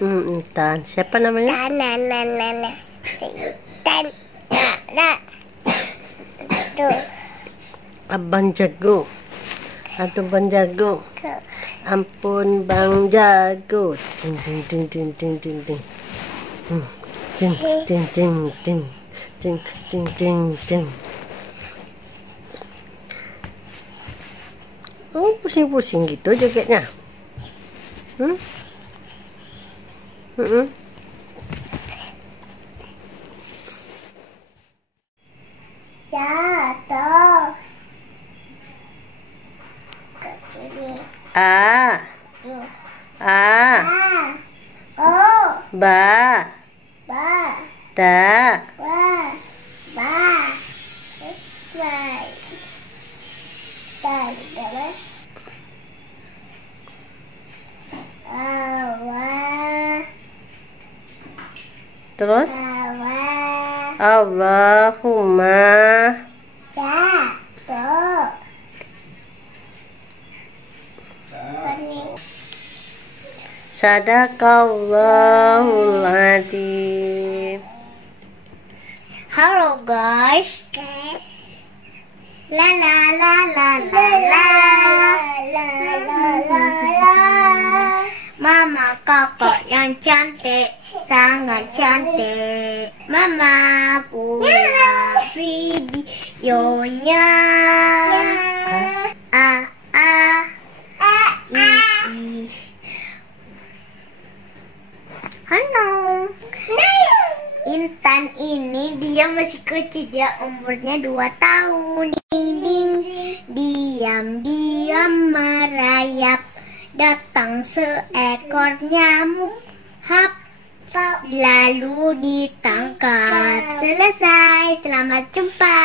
Intan. Siapa namanya? Tan. Tuh. Abang Jago. Atau Bang Jago. Ampun Bang Jago. Ding ding ding ding ding ding ding. Ding ding ding ding. Ding ding ding ding. Oh, pusing-pusing gitu jogetnya. Jatuh. Ke kiri. A. Tuh. A. Oh. Ba. Ba. Da. Ba. Ba. Right. Dan. Allah. Terus Allah. Allahumma Jatuh. Sadaqallahul adzim. Halo guys. La la la la la la la la la la. Mama kakak yang cantik, sangat cantik. Mama punya videonya. I. Halo. Intan ini dia masih kecil, dia umurnya 2 tahun. Diam-diam merayap, datang seekor nyamuk, hap, lalu ditangkap. Selesai, selamat jumpa.